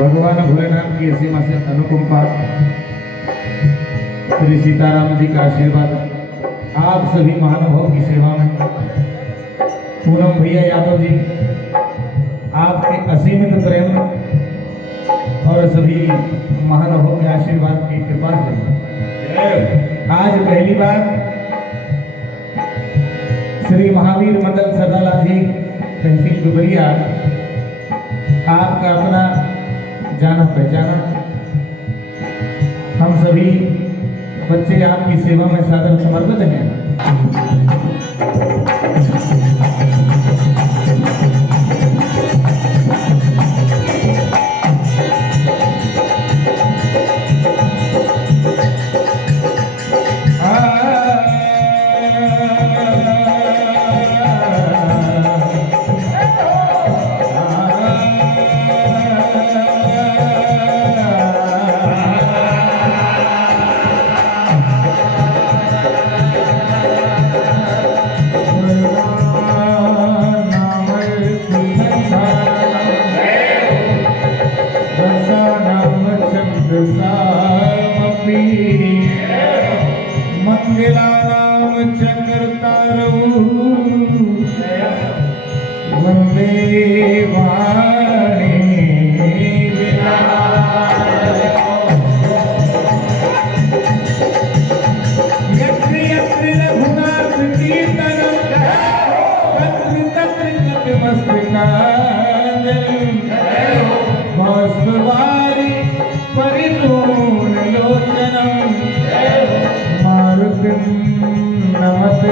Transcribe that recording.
भगवान भोलेनाथ की असीम अनुकंपा, श्री सीताराम जी का आशीर्वाद आप सभी महानुभाव की सेवा में। पूनम भैया यादव जी, आपके असीमित प्रेम और सभी महानुभाव के आशीर्वाद की कृपा से आज पहली बार श्री महावीर मंडल सरदाला जी तहसील दुबरिया आपका अपना जाना पहचाना, हम सभी बच्चे आपकी सेवा में सादर समर्पित हैं। मंगला नाम चक्र तारू वंदे वाणी यत्र यत्र रघुनाथ कीर्तन तत्र तत्र नतमस्तकांजलि भास्करवारी परिपूर्ण लोचनम मारुतिं नमत